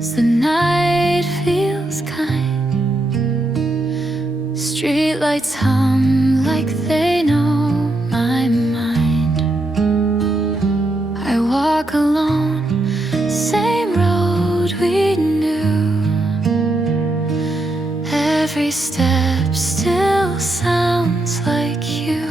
The night feels kind. Streetlights hum like they know my mind. I walk alone, same road we knew. Every step still sounds like you.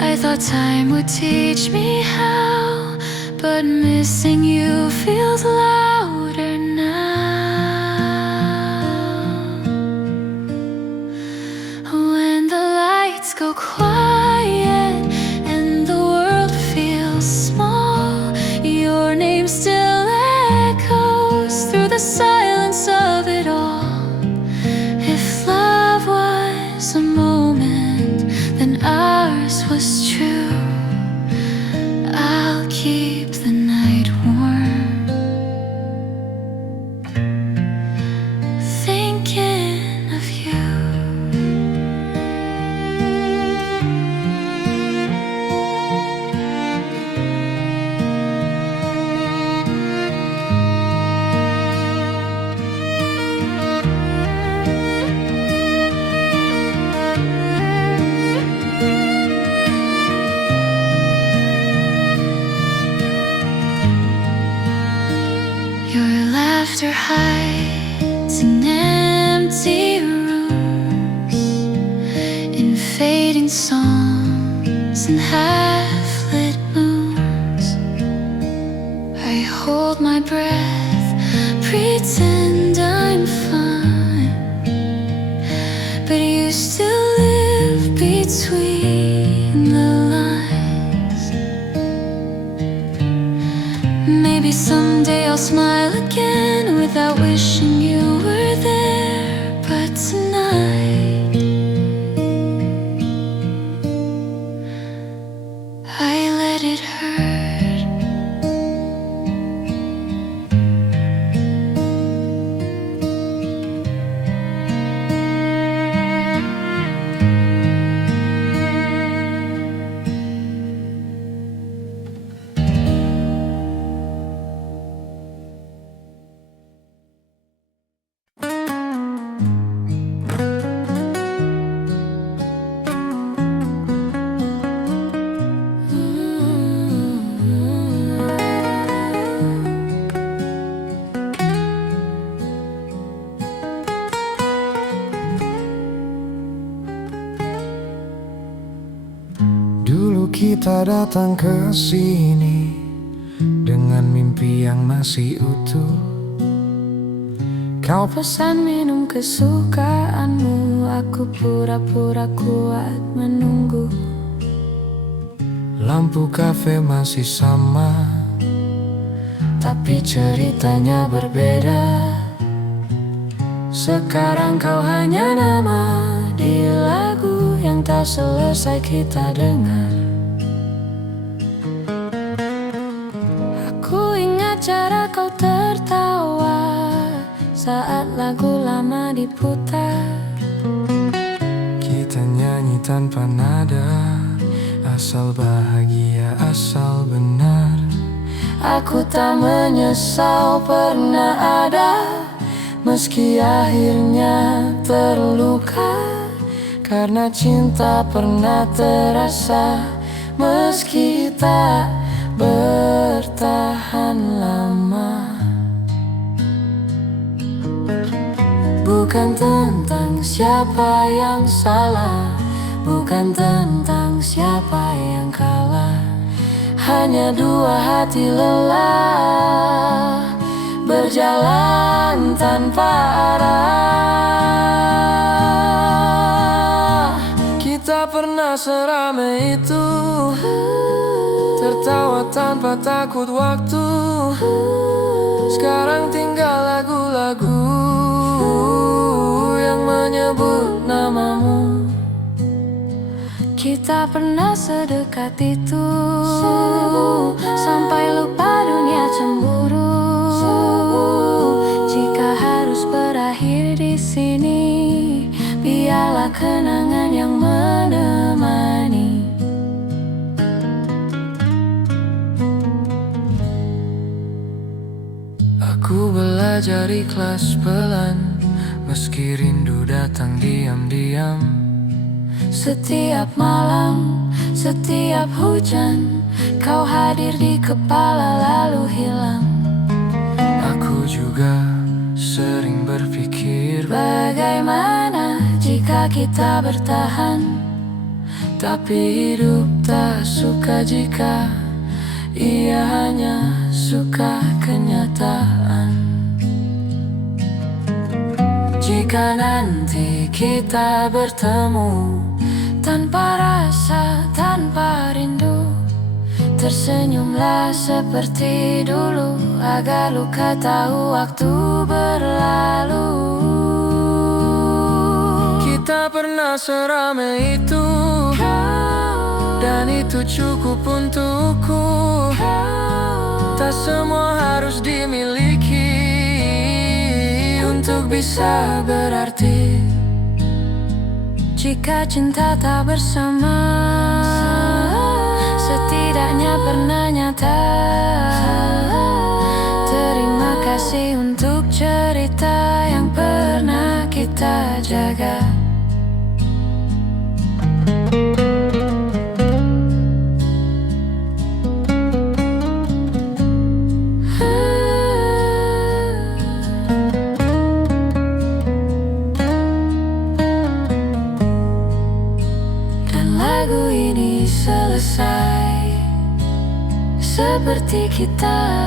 I thought time would teach me how, but missing you feels louder now. When the lights go quiet and the world feels small, your name still echoes through the silence of it all. If love was a moment, then ours was true. I'll keep the night warm, thinking of you. Your laughter hides in empty rooms, in fading songs and half-lit moons. I hold my breath, pretend I'm fine, but you still live between the lines. Maybe someday I'll smile again without wishing you were there, but tonight I let it hurt. Dulu kita datang ke sini dengan mimpi yang masih utuh. Kau Pesan minum kesukaanmu, aku pura-pura kuat menunggu. lampu kafe masih sama, Tapi ceritanya berbeda. Sekarang kau hanya nama di lagu yang tak selesai kita dengar. Aku ingat cara kau tertawa saat lagu lama diputar. kita nyanyi tanpa nada, asal bahagia, asal benar. Aku tak menyesal pernah ada, meski akhirnya terluka. Karena cinta pernah terasa, Meski tak bertahan lama. Bukan tentang siapa yang salah, bukan tentang siapa yang kalah. Hanya dua hati lelah, berjalan tanpa arah. kita pernah seramai itu, tertawa tanpa takut waktu. Sekarang tinggal lagu-lagu yang menyebut namamu. Kita pernah sedekat itu, sampai lupa dunia cemburu. Jika harus berakhir di sini, biarlah kenangan yang menemani. Aku belajar ikhlas pelan, meski rindu datang diam-diam. Setiap malam, setiap hujan, kau hadir di kepala lalu hilang. Aku juga sering berpikir, Bagaimana jika kita bertahan? tapi hidup tak suka jika ia hanya suka kenyataan. Jika nanti kita bertemu Tanpa rasa, tanpa rindu, tersenyumlah seperti dulu, agar luka tahu waktu berlalu. kita pernah seramai itu, dan itu cukup untukku. Tak semua harus dimiliki untuk bisa berarti. Jika cinta tak bersama, setidaknya pernah nyata. Terima kasih untuk cerita yang pernah kita jaga. Lagu ini selesai seperti kita.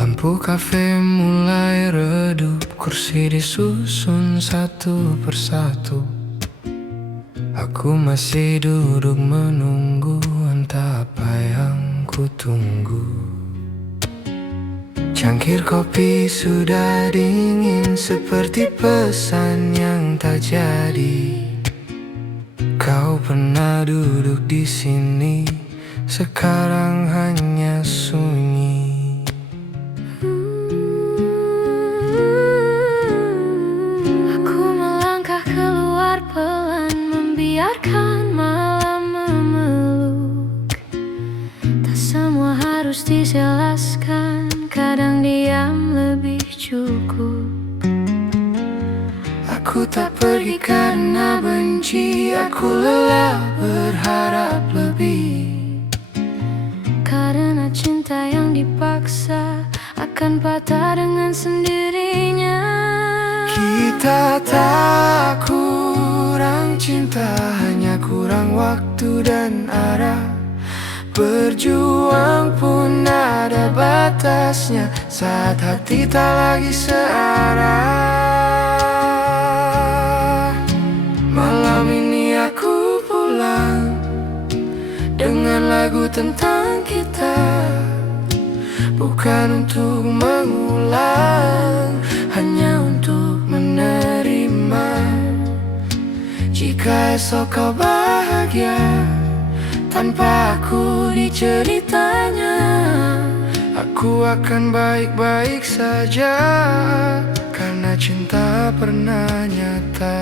Lampu kafe mulai redup, kursi disusun satu persatu. Aku masih duduk menunggu, entah apa yang ku tunggu. Cangkir kopi sudah dingin, seperti pesan yang tak jadi. Kau pernah duduk di sini, sekarang hanya sunyi. Biarkan malam memeluk. Tak semua harus dijelaskan, kadang diam lebih cukup. Aku tak pergi karena benci, aku lelah berharap lebih. Karena cinta yang dipaksa akan patah dengan sendirinya. Kita tak kurang cinta, hanya kurang waktu dan arah. Berjuang pun ada batasnya, saat hati tak lagi searah. Malam ini aku pulang dengan lagu tentang kita, bukan untuk mengulang, hanya untuk menerima. Jika esok kau bahagia tanpa aku di ceritanya, aku akan baik-baik saja, karena cinta pernah nyata.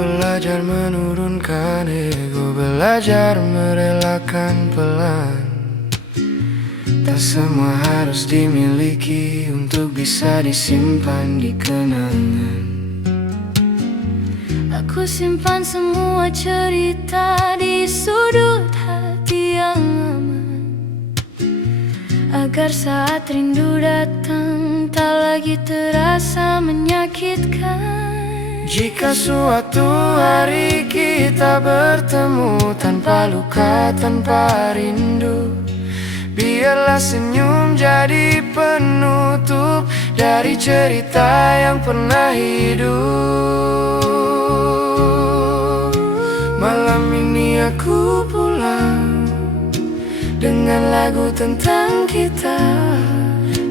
Belajar menurunkan ego, belajar merelakan pelan. Tak semua harus dimiliki untuk bisa disimpan di kenangan. Aku simpan semua cerita di sudut hati yang aman, agar saat rindu datang tak lagi terasa menyakitkan. Jika suatu hari kita bertemu tanpa tanpa luka, tanpa rindu. Biarlah senyum jadi penutup dari cerita yang pernah hidup. Malam ini aku pulang dengan lagu tentang kita.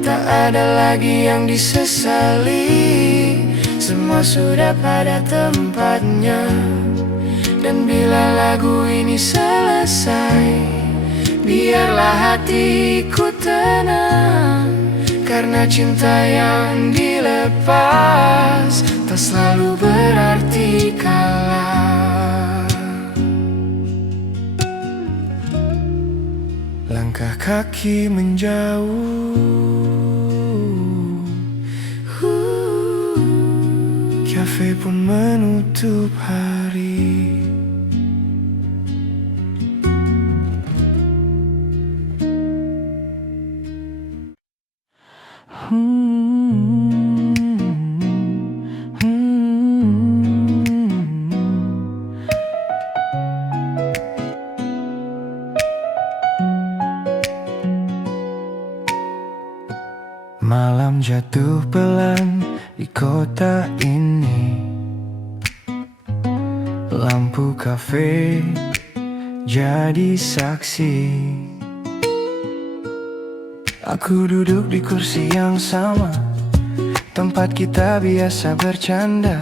Tak ada lagi yang disesali, semua sudah pada tempatnya. Dan bila lagu ini selesai, biarlah hatiku tenang, karena cinta yang dilepas tak selalu berarti kalah. Langkah kaki menjauh, kafe pun menutup hari. Malam jatuh pelan di kota ini. Lampu kafe jadi saksi. Aku duduk di kursi yang sama, tempat kita biasa bercanda.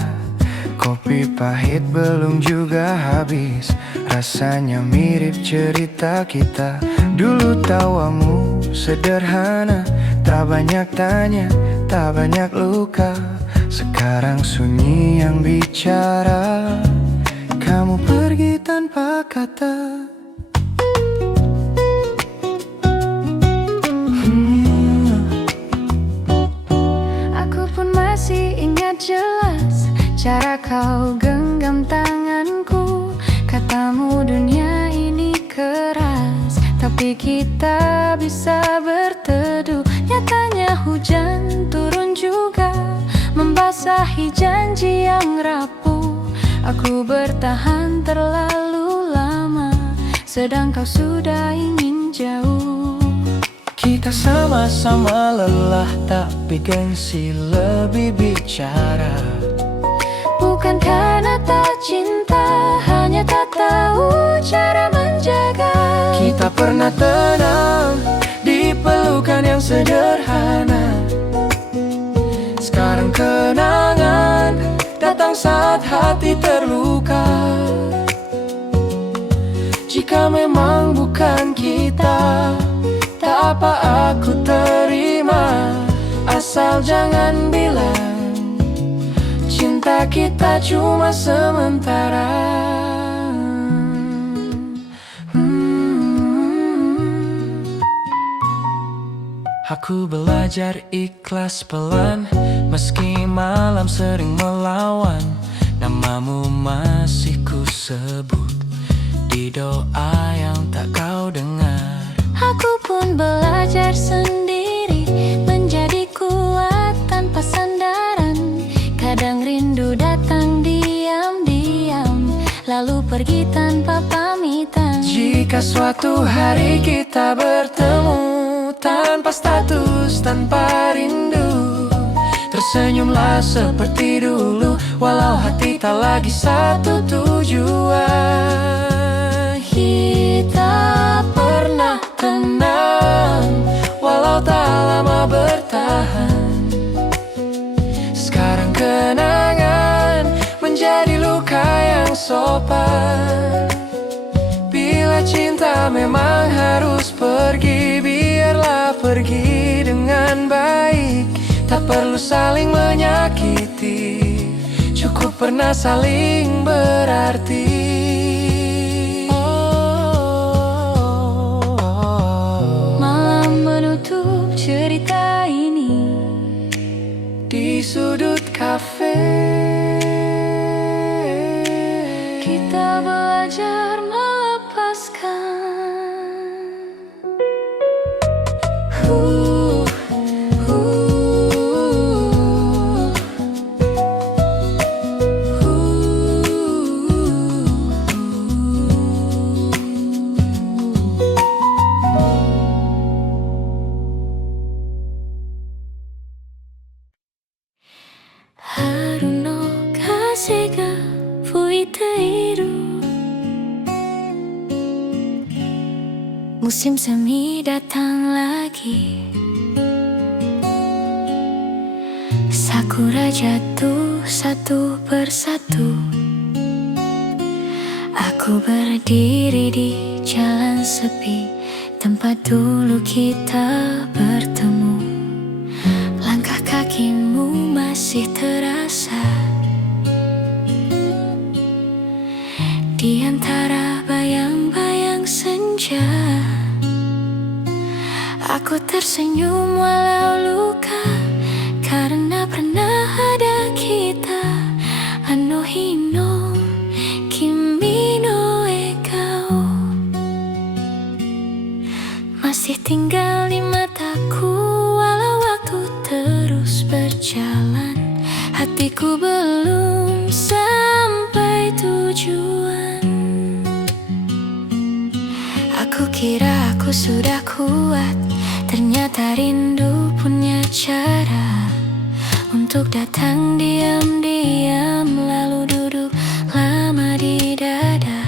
Kopi pahit belum juga habis, rasanya mirip cerita kita. Dulu tawamu sederhana, tak banyak tanya, tak banyak luka. Sekarang sunyi yang bicara, kamu pergi tanpa kata. Aku pun masih ingat jelas cara kau genggam tanganku. Katamu dunia ini keras, tapi kita bisa berteduh. Nyatanya hujan turun juga, membasahi janji yang rapuh. Aku bertahan terlalu lama, sedang kau sudah ingin jauh. Kita sama-sama lelah, tapi gengsi lebih bicara. Bukan karena tak cinta, hanya tak tahu cara menjaga. Kita pernah tenang di pelukan yang sederhana. Sekarang kenangan datang saat hati terluka. Jika memang bukan kita, tak apa aku terima. Asal jangan bilang cinta kita cuma sementara. Aku belajar ikhlas pelan, meski malam sering melawan. Namamu masih ku sebut di doa yang tak kau dengar. Aku pun belajar sendiri, menjadi kuat tanpa sandaran. Kadang rindu datang diam-diam, lalu pergi tanpa pamitan. Jika suatu hari kita bertemu, tanpa status, tanpa rindu, tersenyumlah seperti dulu, walau hati tak lagi satu tujuan. Kita pernah tenang, walau tak lama bertahan. Sekarang kenangan menjadi luka yang sopan. Bila cinta memang harus pergi, biarlah pergi dengan baik. Tak perlu saling menyakiti, cukup pernah saling berarti. Malam menutup cerita ini Di sudut kafe kita belajar melepaskan. musim semi datang lagi. Sakura jatuh satu persatu. Aku berdiri di jalan sepi, tempat dulu kita bertemu. Langkah kakimu masih terasa di antara bayang-bayang senja. Aku tersenyum walau luka, karena pernah ada kita. Ano hino kimi no ekao masih tinggal di mataku. Walau waktu terus berjalan, hatiku belum sampai tujuan. Aku kira aku sudah kuat, ternyata rindu punya cara untuk datang diam-diam, lalu duduk lama di dada.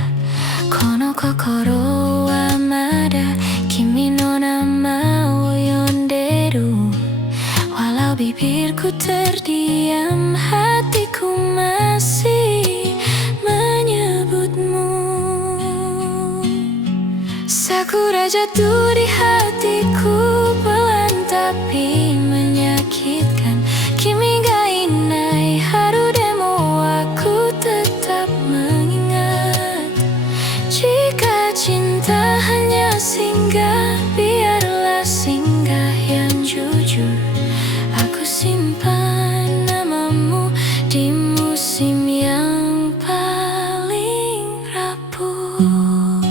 Kono kokoro wa mada kimi no nama wo yonderu. Walau bibirku terdiam, hatiku masih menyebutmu. Sakura jatuh di hatiku, pelan tapi menyakitkan. Kimi ga inai haru demo, aku tetap mengingat. Jika cinta hanya singgah, biarlah singgah yang jujur. Aku simpan namamu di musim yang paling rapuh.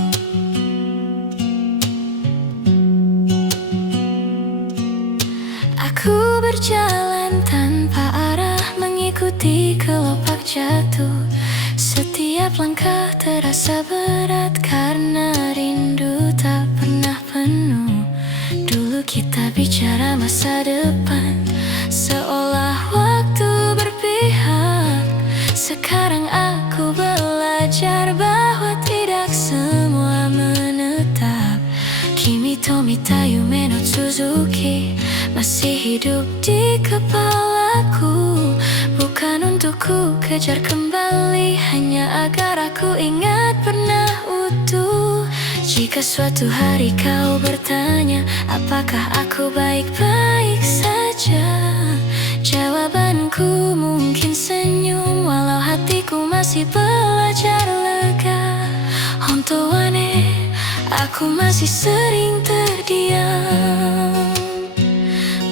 Aku berjalan tanpa arah, mengikuti kelopak jatuh. Setiap langkah terasa berat, karena rindu tak pernah penuh. Dulu kita bicara masa depan, seolah waktu berpihak. Sekarang aku belajar bahwa tidak semua menetap. Kimi to mita yume no Suzuki masih hidup di kepalaku. Bukan untuk ku kejar kembali, hanya agar aku ingat pernah utuh. Jika suatu hari kau bertanya, apakah aku baik-baik saja? Jawabanku mungkin senyum, walau hatiku masih belajar lega. Honto wa ne, aku masih sering terdiam,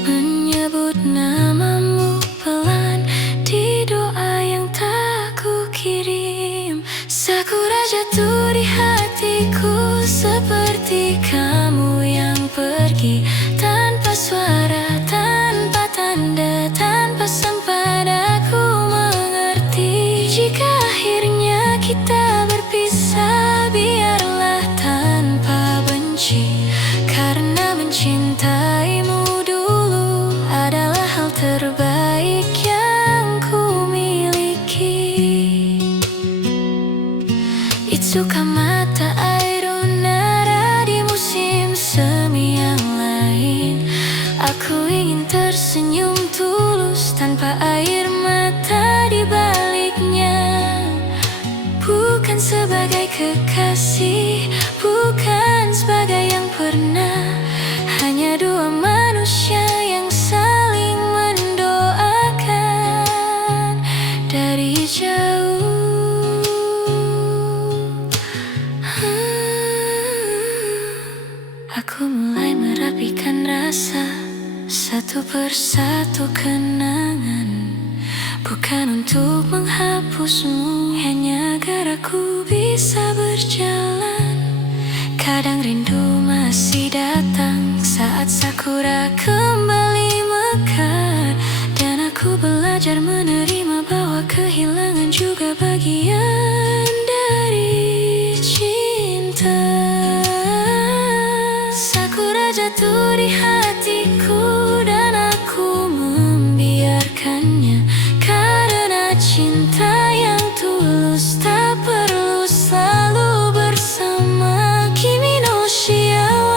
menyebut namamu pelan di doa yang tak ku kirim. Sakura jatuh di hatiku, seperti kamu yang pergi tanpa suara, tanpa tanda, tanpa sempat aku mengerti. Jika akhirnya kita berpisah, biarlah tanpa benci, karena mencintaimu dulu adalah hal terbaik yang ku miliki. Itsuka mata airu nara di musim semi yang lain. Aku ingin tersenyum tulus tanpa air mata di baliknya. Bukan sebagai kekasih, bukan sebagai yang pernah, hanya dua manusia yang saling mendoakan dari jauh. Aku mulai merapikan rasa, satu persatu kenangan. Bukan untuk menghapusmu, hanya agar aku bisa berjalan. Kadang rindu masih datang saat sakura kembali mekar, dan aku belajar menerima bahwa kehilangan juga bagian dari cinta. Sakura jatuh di hatiku, dan aku membiarkannya, karena cinta yang tulus tak perlu selalu bersama. Kimi no shiawase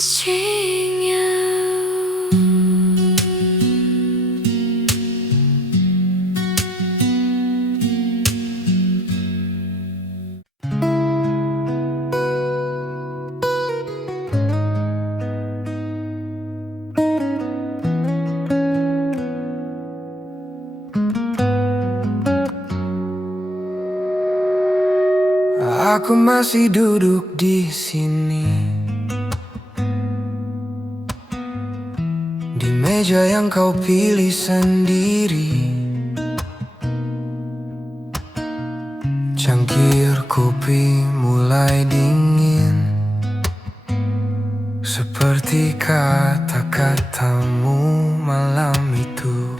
string you. Aku masih duduk di sini, di meja yang kau pilih sendiri. Cangkir kopi mulai dingin, seperti kata-katamu malam itu.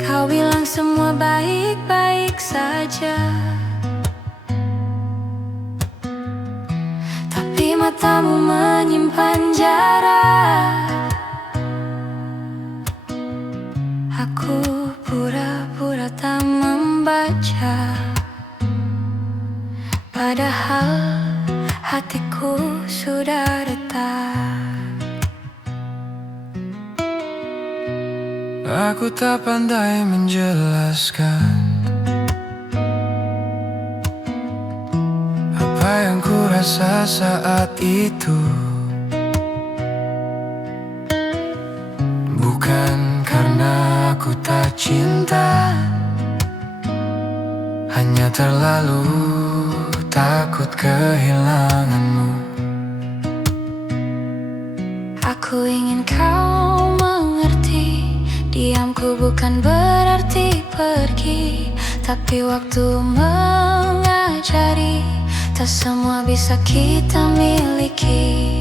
Kau bilang semua baik-baik saja, tapi matamu menyimpan jarak. Aku pura-pura tak membaca, padahal hatiku sudah retak. Aku tak pandai menjelaskan apa yang ku rasa saat itu. Bukan karena aku tak cinta, hanya terlalu takut kehilanganmu. Aku ingin kau mengerti, diamku bukan berarti pergi, tapi waktu mengajari, tak semua bisa kita miliki.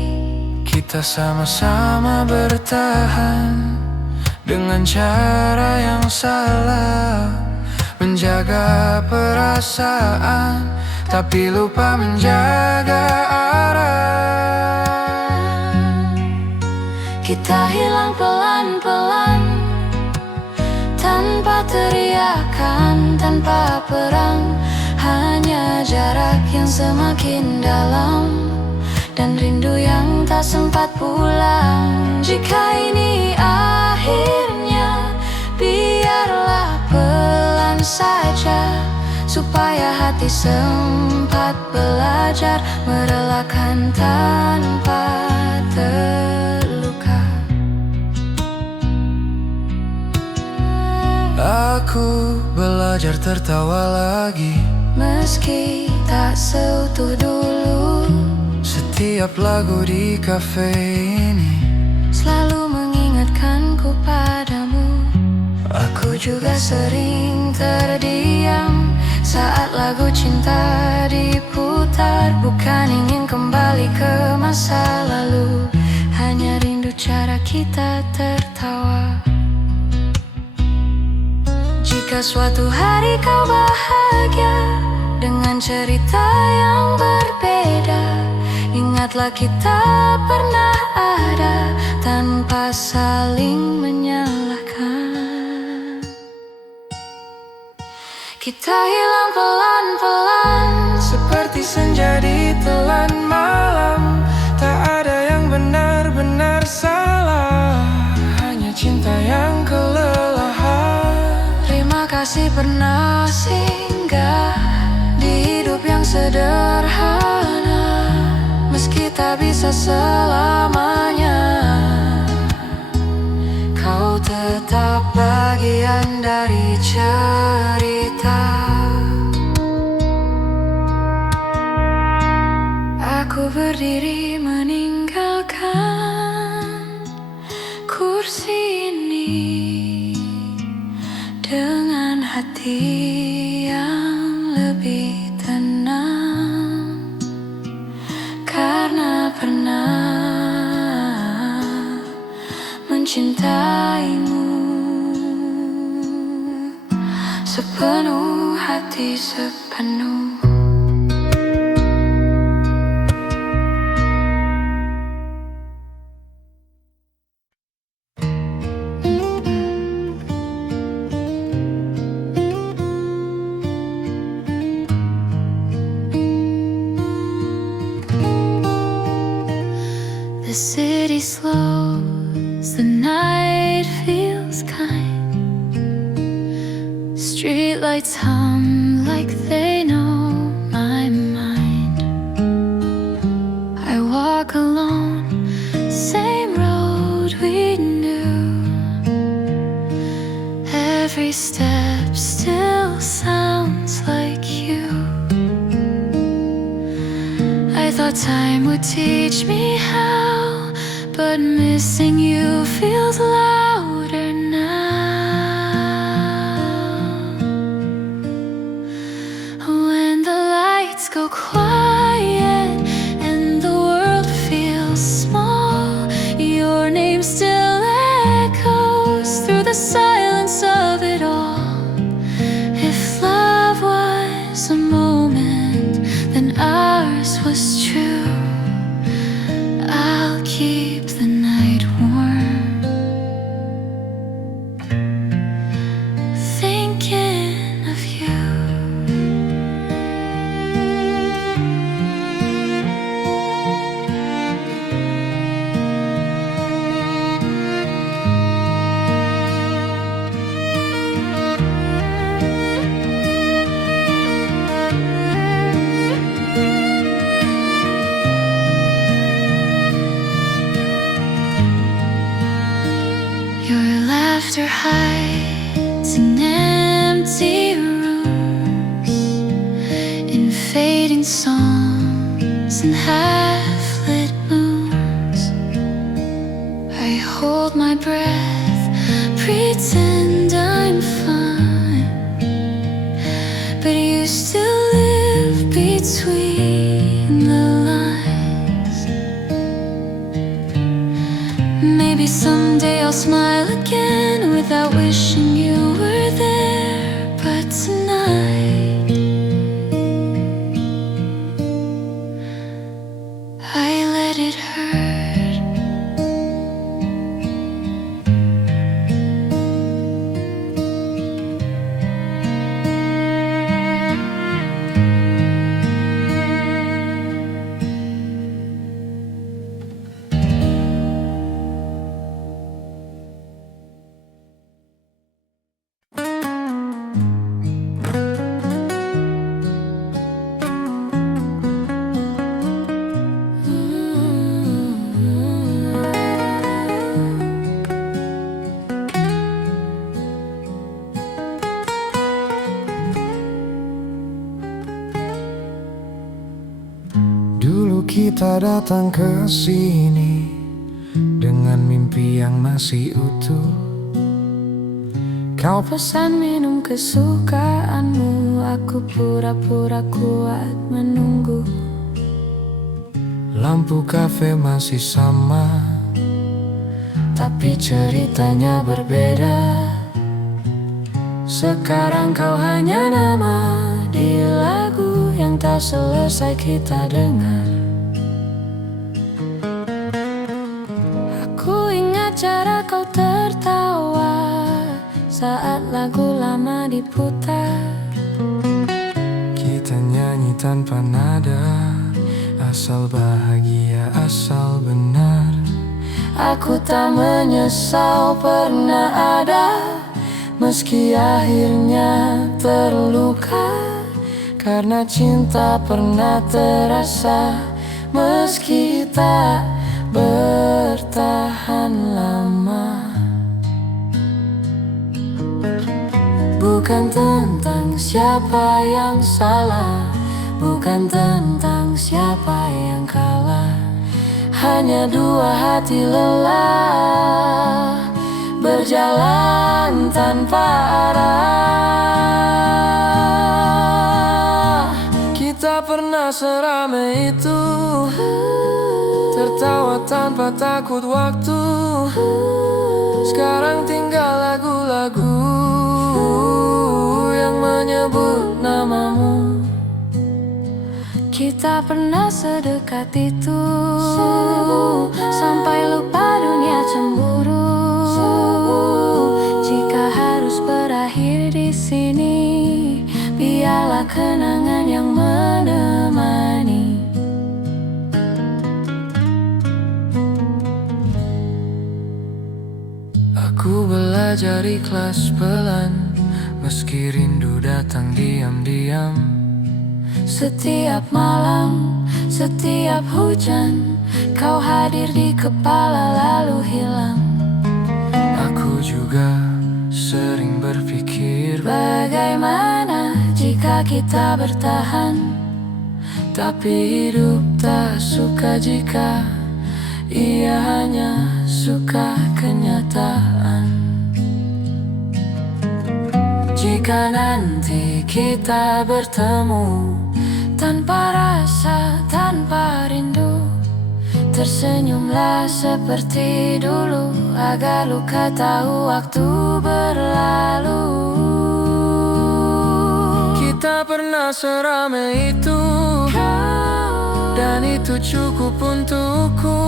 Kita sama-sama bertahan dengan cara yang salah, menjaga perasaan tapi lupa menjaga arah. Kita hilang pelan-pelan, tanpa teriakan, tanpa perang, hanya jarak yang semakin dalam dan rindu yang tak sempat pulang. Jika ini akhirnya, biarlah pelan saja, supaya hati sempat belajar merelakan tanpa terluka. Aku belajar tertawa lagi, meski tak seutuh dulu. Setiap lagu di kafe ini selalu mengingatkanku padamu. Aku juga sering terdiam saat lagu cinta diputar. Bukan ingin kembali ke masa lalu, hanya rindu cara kita tertawa. Jika suatu hari kau bahagia dengan cerita yang berbeda, ingatlah kita pernah ada tanpa saling menyalahkan. Kita hilang pelan-pelan, seperti senja di telan malam. Tak ada yang benar-benar salah, hanya cinta yang kelelahan. terima kasih pernah singgah di hidup yang sederhana. Meski tak bisa selamanya, kau tetap bagian dari cerita. Aku berdiri meninggalkan kursi ini dengan hati yang lebih tenang, karena pernah mencintaimu sepenuh hati, sepenuh. Streetlights hum like they know my mind. I walk alone, same road we knew. Every step still sounds like you. I thought time would teach me how, but missing you feels louder now. When the lights go quiet and the world feels small, your name still echoes through the silence of it all. If love was a moment, then ours was true. I'll keep the night warm, thinking of you. Your laughter hides in empty rooms, in fading songs and half-lit moons. I hold my breath, pretend I'm fine, but you still live between the lines. Maybe someday I'll smile again without wishing you were there, but tonight I let it hurt. Dulu kita datang ke sini dengan mimpi yang masih utuh. Kau Pesan minum kesukaanmu, aku pura-pura kuat menunggu. lampu kafe masih sama, tapi ceritanya berbeda. Sekarang kau hanya nama di lagu yang tak selesai kita dengar. Aku ingat cara kau tertawa saat lagu lama diputar. Kita nyanyi tanpa nada, asal bahagia, asal benar. Aku tak menyesal pernah ada, meski akhirnya terluka. Karena cinta pernah terasa, meski tak bertahan lama. Bukan tentang siapa yang salah, bukan tentang siapa yang kalah. Hanya dua hati lelah, berjalan tanpa arah. Kita pernah seramai itu, tertawa tanpa takut waktu. Sekarang tinggal lagu-lagu yang menyebut namamu. Kita pernah sedekat itu, sampai lupa dunia cemburu. Jika harus berakhir di sini, biarlah kenangan yang menemani. Aku belajar ikhlas pelan, meski rindu datang diam-diam. Setiap malam, setiap hujan, kau hadir di kepala lalu hilang. Aku juga sering berpikir, bagaimana jika kita bertahan? Tapi hidup tak suka jika ia hanya suka kenyataan. Jika nanti kita bertemu tanpa rasa, tanpa rindu, tersenyumlah seperti dulu, agar luka tahu waktu berlalu. kita pernah seramai itu, dan itu cukup untukku.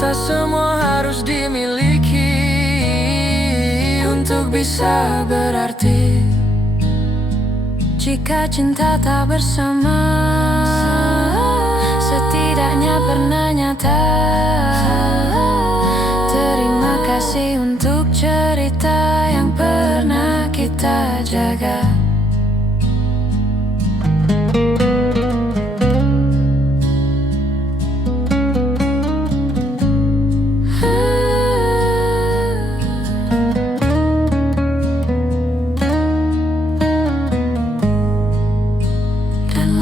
Tak semua harus dimiliki untuk bisa berarti. Jika cinta tak bersama, setidaknya pernah nyata. Terima kasih untuk cerita yang pernah kita jaga.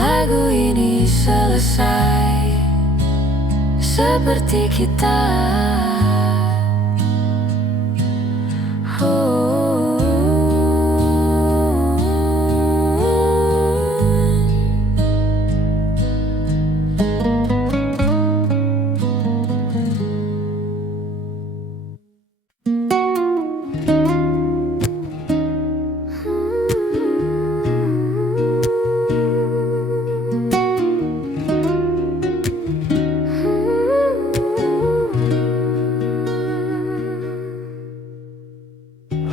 Lagu ini selesai seperti kita.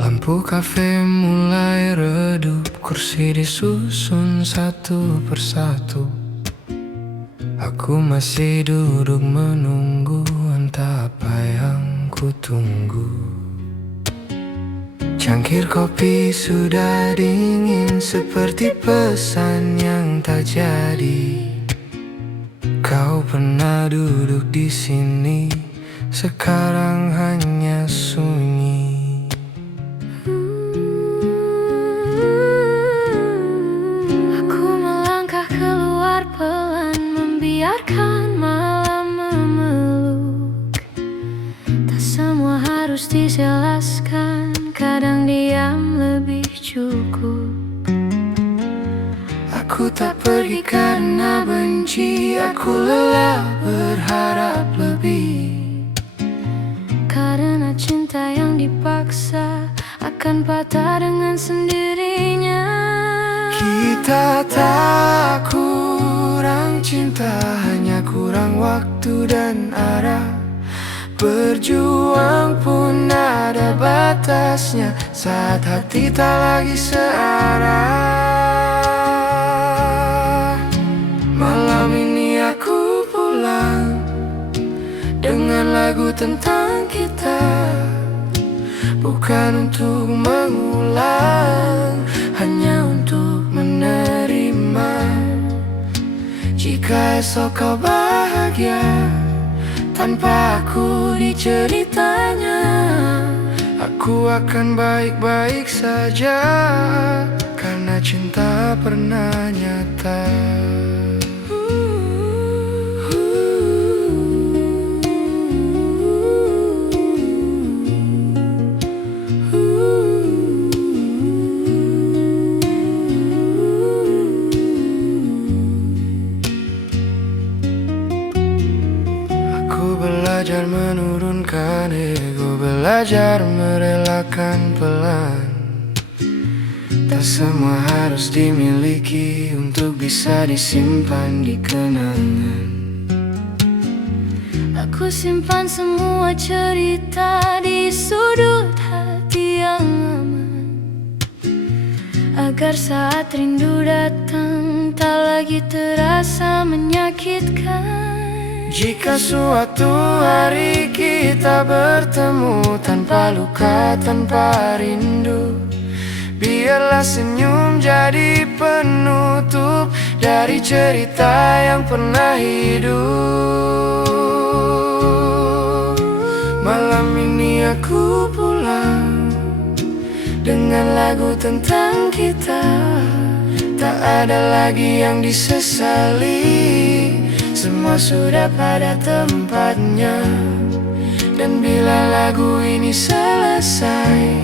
Lampu kafe mulai redup, kursi disusun satu persatu. Aku masih duduk menunggu, entah apa yang ku tunggu. Cangkir kopi sudah dingin, seperti pesan yang tak jadi. Kau pernah duduk di sini, sekarang hanya sunyi. Biarkan malam memeluk. Tak semua harus dijelaskan, kadang diam lebih cukup. Aku tak pergi karena benci, aku lelah berharap lebih. Karena cinta yang dipaksa akan patah dengan sendirinya. Kita tak kurang cinta, hanya kurang waktu dan arah. Berjuang pun ada batasnya, saat hati tak lagi searah. Malam ini aku pulang dengan lagu tentang kita, bukan untuk mengulang, hanya untuk menerima. Jika esok kau bahagia tanpa aku di ceritanya, aku akan baik-baik saja, karena cinta pernah nyata. Belajar menurunkan ego, belajar merelakan pelan. Tak semua harus dimiliki untuk bisa disimpan di kenangan. Aku simpan semua cerita di sudut hati yang aman, agar saat rindu datang tak lagi terasa menyakitkan. Jika suatu hari kita bertemu tanpa luka, tanpa rindu, Biarlah senyum jadi penutup dari cerita yang pernah hidup. Malam ini aku pulang dengan lagu tentang kita. Tak ada lagi yang disesali, semua sudah pada tempatnya. Dan bila lagu ini selesai,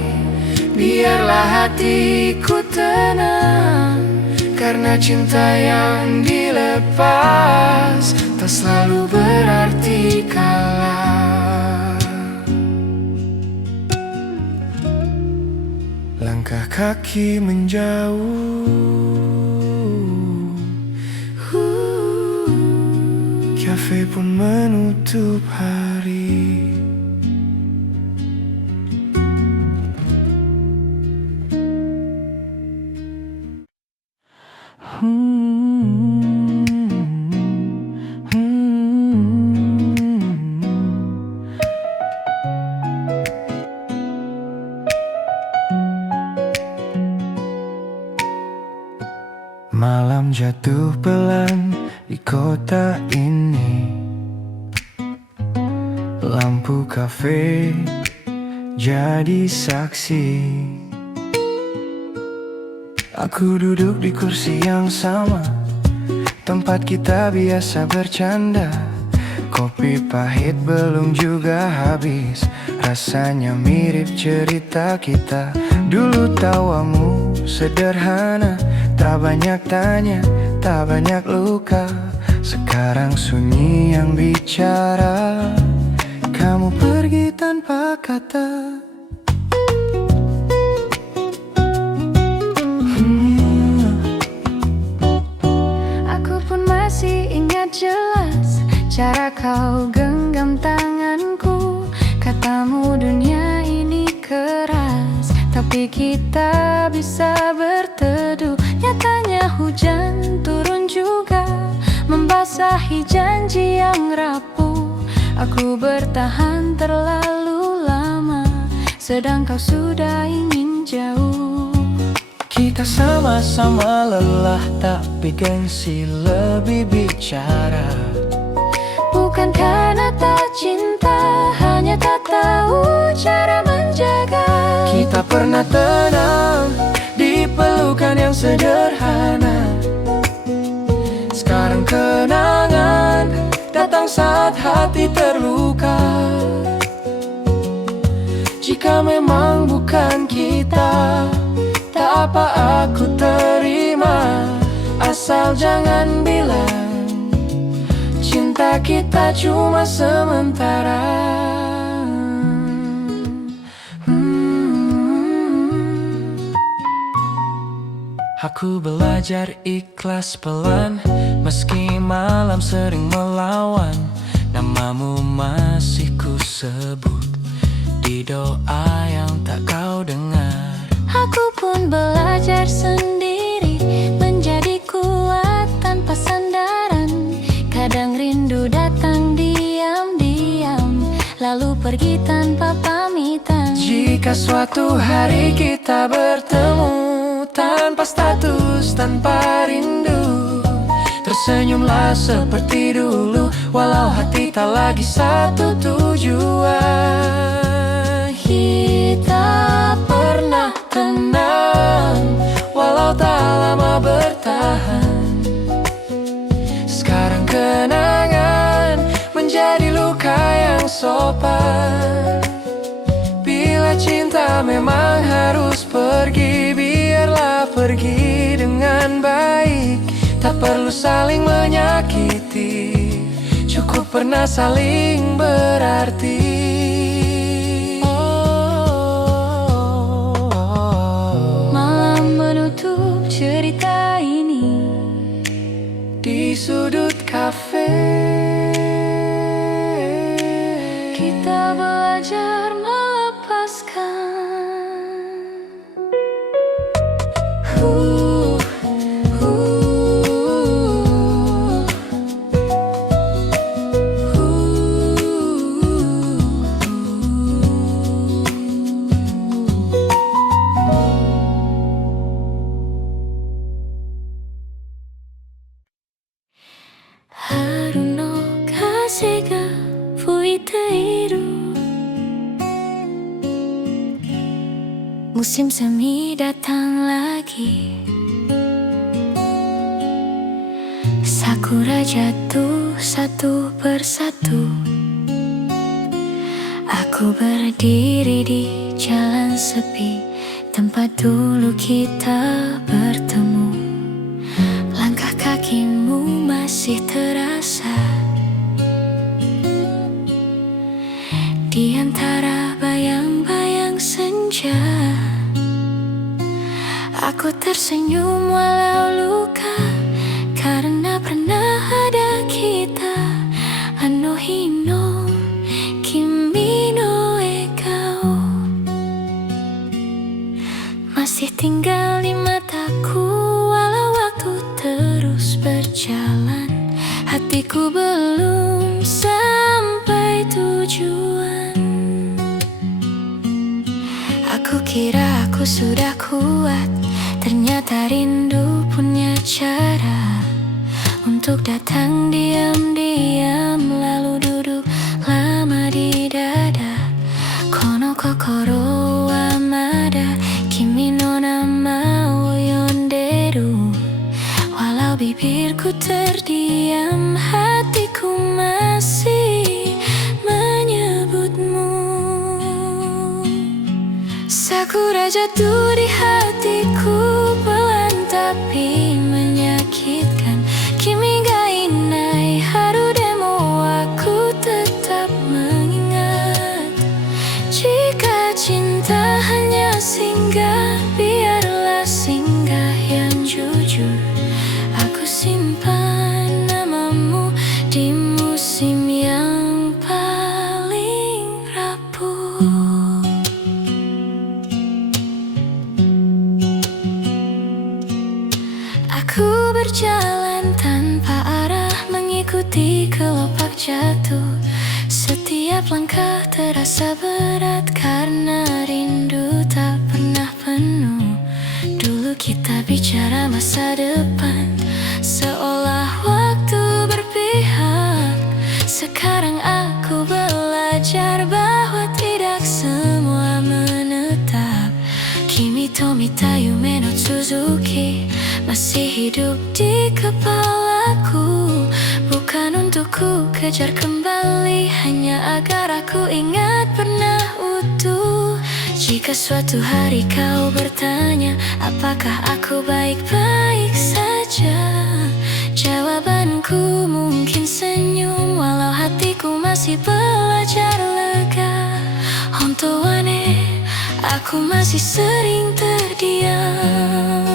biarlah hatiku tenang, karena cinta yang dilepas tak selalu berarti kalah. Langkah kaki menjauh, kafe pun menutup hari. Malam jatuh pelan di kota ini. Lampu kafe jadi saksi. Aku duduk di kursi yang sama, tempat kita biasa bercanda. Kopi pahit belum juga habis, rasanya mirip cerita kita. Dulu tawamu sederhana, tak banyak tanya, tak banyak luka. Sekarang sunyi yang bicara, kamu pergi tanpa kata. Aku pun masih ingat jelas cara kau genggam tanganku. Katamu dunia ini keras, tapi kita bisa berteduh. Nyatanya hujan turun juga, membasahi janji yang rapuh. Aku bertahan terlalu lama, sedang kau sudah ingin jauh. Kita sama-sama lelah, tapi gengsi lebih bicara. Bukan karena tak cinta, hanya tak tahu cara menjaga. Kita pernah tenang di pelukan yang sederhana. Sekarang kenangan datang saat hati terluka. Jika memang bukan kita, tak apa aku terima, asal jangan bilang cinta kita cuma sementara. Aku belajar ikhlas pelan, meski malam sering melawan. Namamu masih ku sebut di doa yang tak kau dengar. Aku pun belajar sendiri, menjadi kuat tanpa sandaran. Kadang rindu datang diam-diam, lalu pergi tanpa pamitan. Jika suatu hari kita bertemu, tanpa status, tanpa rindu, tersenyumlah seperti dulu, walau hati tak lagi satu tujuan. Kita pernah tenang, walau tak lama bertahan. Sekarang kenangan menjadi luka yang sopan. Bila cinta memang harus pergi, biarlah pergi dengan baik. Tak perlu saling menyakiti, cukup pernah saling berarti. Malam menutup cerita ini Di sudut kafe kita belajar melepaskan. Musim semi datang lagi. Sakura jatuh satu persatu. Aku berdiri di jalan sepi, tempat dulu kita bertemu. Langkah kakimu masih terasa di antara bayang-bayang senja. Aku tersenyum walau luka, karena pernah ada kita. Ano hino kimi no ekao, masih tinggal di mataku. Walau waktu terus berjalan, hatiku belum sampai tujuan. Aku kira aku sudah kuat, ternyata rindu punya cara untuk datang diam-diam, lalu duduk lama di dada. Kono kokoro wa mada kimi no nama wo yonderu. Walau bibirku terdiam, hatiku masih menyebutmu. Sakura jatuh di hatiku, pelan tapi menyakitkan. Kimi ga inai haru demo, aku tetap mengingat. Jika cinta hanya singgah, biarlah singgah yang jujur. Aku simpan namamu di musim yang paling rapuh. Aku berjalan tanpa arah, mengikuti kelopak jatuh. Setiap langkah terasa berat, karena rindu tak pernah penuh. Dulu kita bicara masa depan, seolah waktu berpihak. Sekarang aku belajar bahwa tidak semua menetap. Kimi to mita yume no Suzuki masih hidup di kepalaku. Bukan untuk ku kejar kembali, hanya agar aku ingat pernah utuh. Jika suatu hari kau bertanya, apakah aku baik-baik saja? Jawabanku mungkin senyum, walau hatiku masih belajar lega. Honto wa ne, aku masih sering terdiam,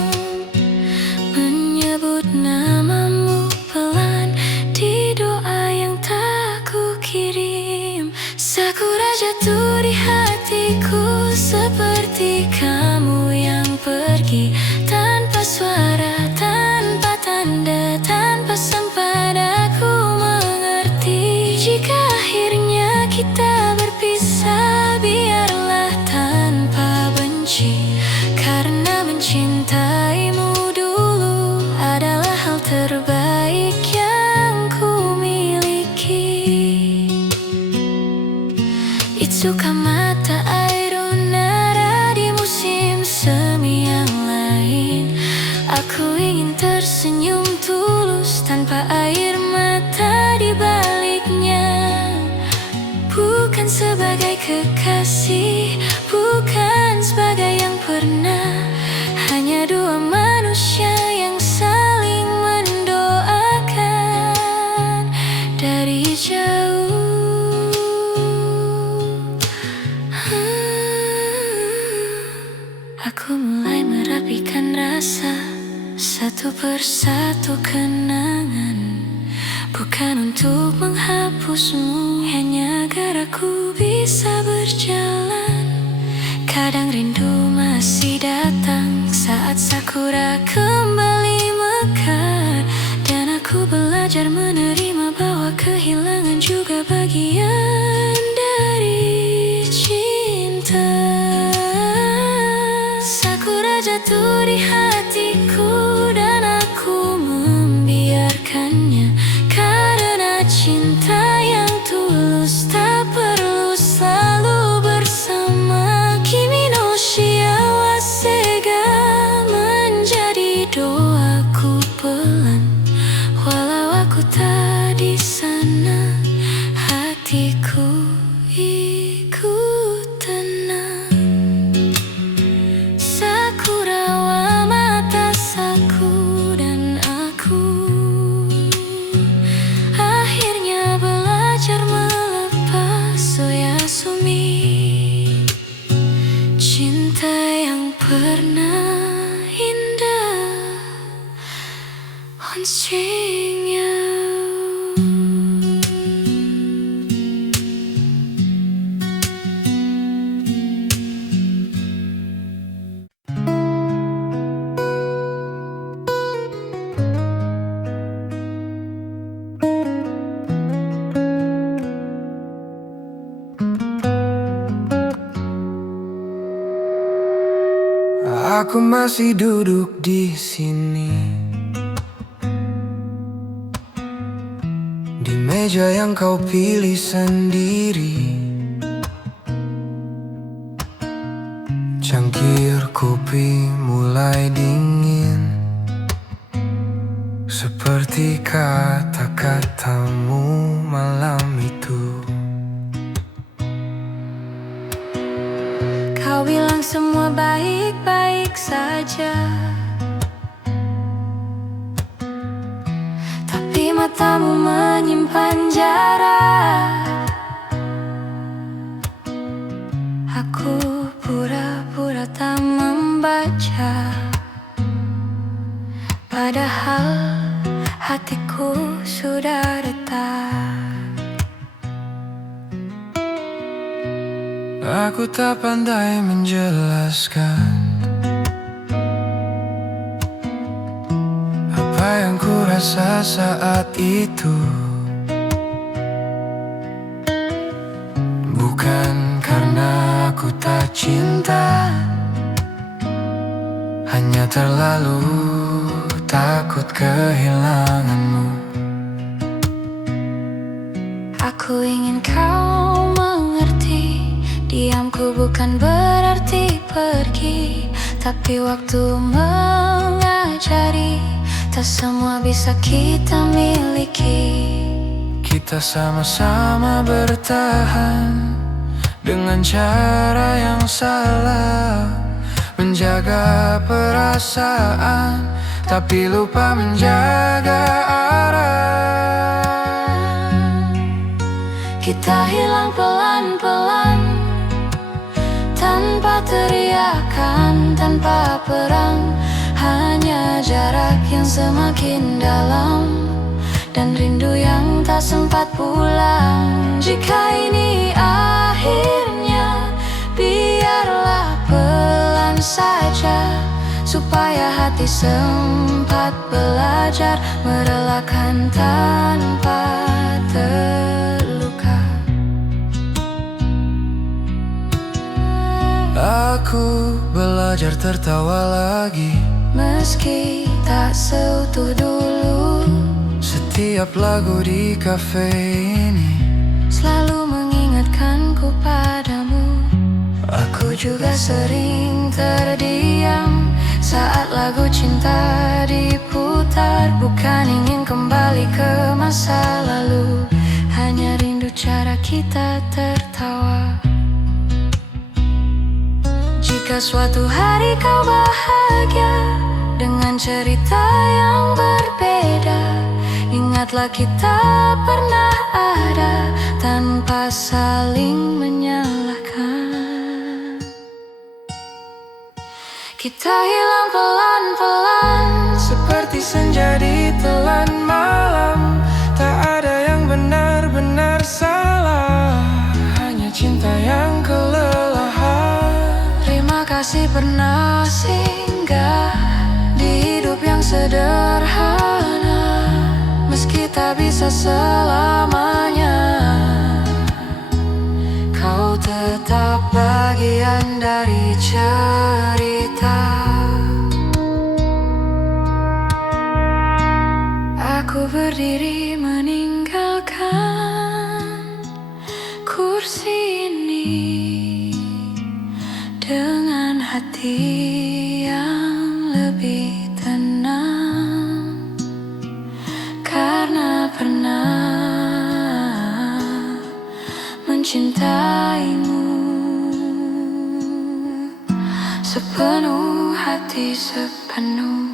menyebut namamu pelan di doa yang tak ku kirim. Sakura jatuh di hatiku, seperti kamu yang pergi tanpa suara, tanpa tanda, tanpa sempat aku mengerti. Jika akhirnya kita berpisah, biarlah tanpa benci, karena mencintaimu dulu adalah hal terbaik yang ku miliki. Itsuka mata airu nara di musim semi yang lain. Aku ingin tersenyum tulus tanpa air mata di baliknya. Bukan sebagai kekasih, bukan sebagai yang pernah, hanya dua manusia yang saling mendoakan dari jauh. Aku mulai merapikan rasa, satu persatu kenangan. Bukan untuk menghapusmu, hanya agar aku bisa berjalan. Kadang rindu masih datang saat sakura kembali mekar, dan aku belajar menerima bahwa kehilangan juga bagian dari cinta. Sakura jatuh di hatiku, dan aku membiarkannya, karena cinta yang tulus tak perlu selalu bersama. Kimi no shiawa pernah indah on string you. Aku masih duduk di sini, di meja yang kau pilih sendiri. Cangkir kopi mulai dingin, seperti kata-katamu malam itu. Kau bilang semua baik-baik saja, tapi matamu menyimpan jarak. Aku pura-pura tak membaca, padahal hatiku sudah retak. Aku tak pandai menjelaskan apa yang ku rasa saat itu. Bukan karena aku tak cinta, hanya terlalu takut kehilanganmu. Aku ingin kau mengerti, diamku bukan berarti pergi, tapi waktu mengajari, tak semua bisa kita miliki. Kita sama-sama bertahan dengan cara yang salah, menjaga perasaan tapi lupa menjaga arah. Kita hilang pelan-pelan, tanpa teriakan, tanpa perang, hanya jarak yang semakin dalam dan rindu yang tak sempat pulang. Jika ini akhirnya, biarlah pelan saja, supaya hati sempat belajar merelakan tanpa terluka. Aku belajar tertawa lagi, meski tak seutuh dulu. Setiap lagu di kafe ini selalu mengingatkanku padamu. Aku juga sering terdiam saat lagu cinta diputar. Bukan ingin kembali ke masa lalu, hanya rindu cara kita tertawa. Jika suatu hari kau bahagia dengan cerita yang berbeda, ingatlah kita pernah ada tanpa saling menyalahkan. Kita hilang pelan-pelan, seperti senja di telan malam. Tak ada yang benar-benar salah, hanya cinta yang kelelahan. terima kasih pernah singgah di hidup yang sederhana. Meski tak bisa selamanya, kau tetap bagian dari cerita. Aku berdiri meninggalkan kursi ini dengan hati yang lebih tenang, karena pernah mencintaimu sepenuh hati, sepenuh